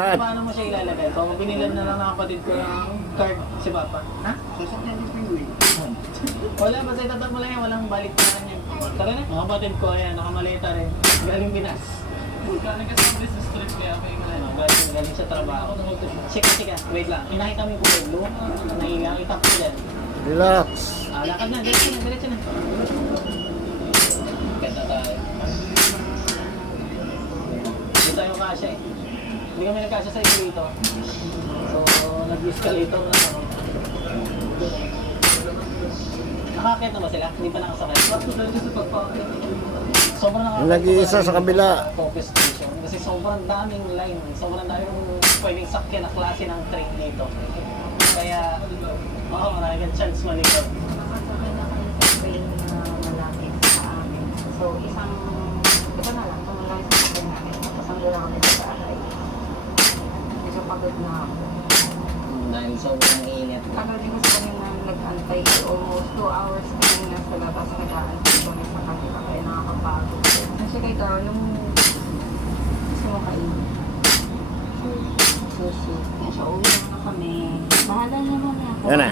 Paano mo siya ilalagay? So, binilan na lang ng kapatid ko ng card si Papa. Ha? Sasakyan yung penguin. Wala, basta itatap mo lang yan. Walang balik na lang yan. Tara na. Mga kapatid ko, ayan, nakamaleta rin. Galing Pinas. Galing ka sa business trip kaya may Galing sa trabaho. Sika. Wait lang. Inakita mo yung kulay blue. Nahilang. Itap ko dyan. Relax. Lakad na. Diretso na. Ganda tayo. Hindi tayo kasya eh. Hindi kami nagkasya sa dito. So, nag-escalator na ako. Nakakakit na ba sila? Hindi pa nakasakay. Sobrang nakakakit. Nag-iisa sa kabila. Focus station. Kasi sobrang daming line. Sobrang daming pwedeng sakyan na klase ng train dito. Kaya, marami kang chance malikot. Nakasakay na kayo sa train na malapit sa amin. So, ito na lang, tumulong sa akin namin. Tapos ang gula kami sa bahay. Medyo pagod na ako. Dahil sobrang init. Tagal din kasi kami na nag-antay. Almost 2 hours kami nasa labas nag-aantay kami sa kanila. Kaya nakakapagod. Kasi kay Carl, yung gusto mo kainin. Sushi. Kaya siya, uwi na kami. Bahala naman ako. Yan na.